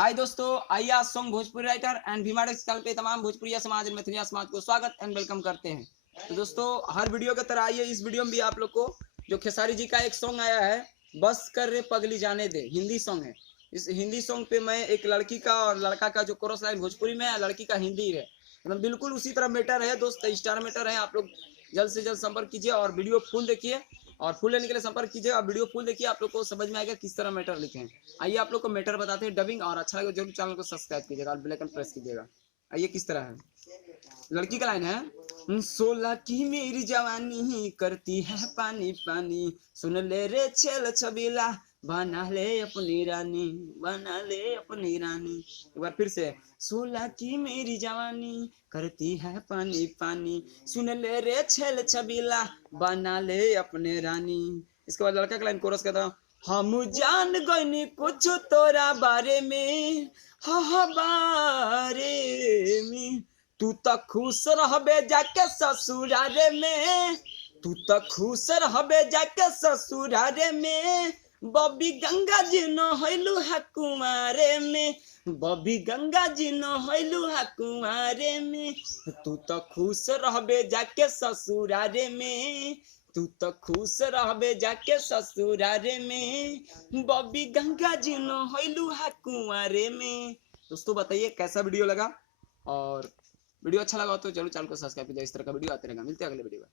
हाय दोस्तों, आइए आज सॉन्ग भोजपुरी राइटर एंड भीमाडेक्स चैनल पे तमाम भोजपुरी समाज और मैथिली समाज को स्वागत एंड वेलकम करते हैं। तो दोस्तों, हर वीडियो की तरह आइए इस वीडियो में भी आप लोग को जो खेसारी जी का एक सॉन्ग आया है, बस कर रे पगली जाने दे, हिंदी सॉन्ग है। इस हिंदी सॉन्ग पे मैं एक लड़की का और लड़का का जो कोरस लाइन भोजपुरी में है, लड़की का हिंदी है, मतलब बिल्कुल उसी तरह मैटर है दोस्त, स्टार मैटर है। आप लोग जल्द से जल्द संपर्क कीजिए और वीडियो फुल देखिए, और फुल लेने के लिए संपर्क कीजिए। आप वीडियो फुल देखिए, आप लोग को समझ में आएगा किस तरह मैटर लिखे हैं। आइए आप लोग को मैटर बताते हैं डबिंग, और अच्छा लगे जरूर चैनल को सब्सक्राइब कीजिएगा और बेल आइकन प्रेस कीजिएगा। आइए किस तरह है, लड़की का लाइन है। 16 की मेरी जवानी करती है पानी पानी, सुन ले रे छेल छबीला, बना ले अपनी रानी, बना ले अपनी रानी। एक बार फिर से, 16 की मेरी जवानी करती है पानी पानी, सुन ले रे छेल छबीला, बना ले अपने रानी। इसके बाद लड़का का लाइन कोरस कहता हूँ, हम जान गईनी कुछ तोरा बारे में, हा बारे में, तू तो खुश रहबे जाके ससुरारे में, तू तो खुश रहबे जाके ससुरारे में, बबी गंगा जी नहैलू है कुमारे में, बबी गंगा जी नहैलू है कुमारे में, तू तो खुश रहबे जाके ससुरारे में, तू तो खुश रहबे जाके ससुरारे में, बबी गंगा जी नहैलू है कुमारे में। दोस्तों बताइए कैसा वीडियो लगा, और वीडियो अच्छा लगा तो जरूर चैनल को सब्सक्राइब कीजिए। इस तरह का वीडियो आते रहेगा। मिलते हैं अगले वीडियो में।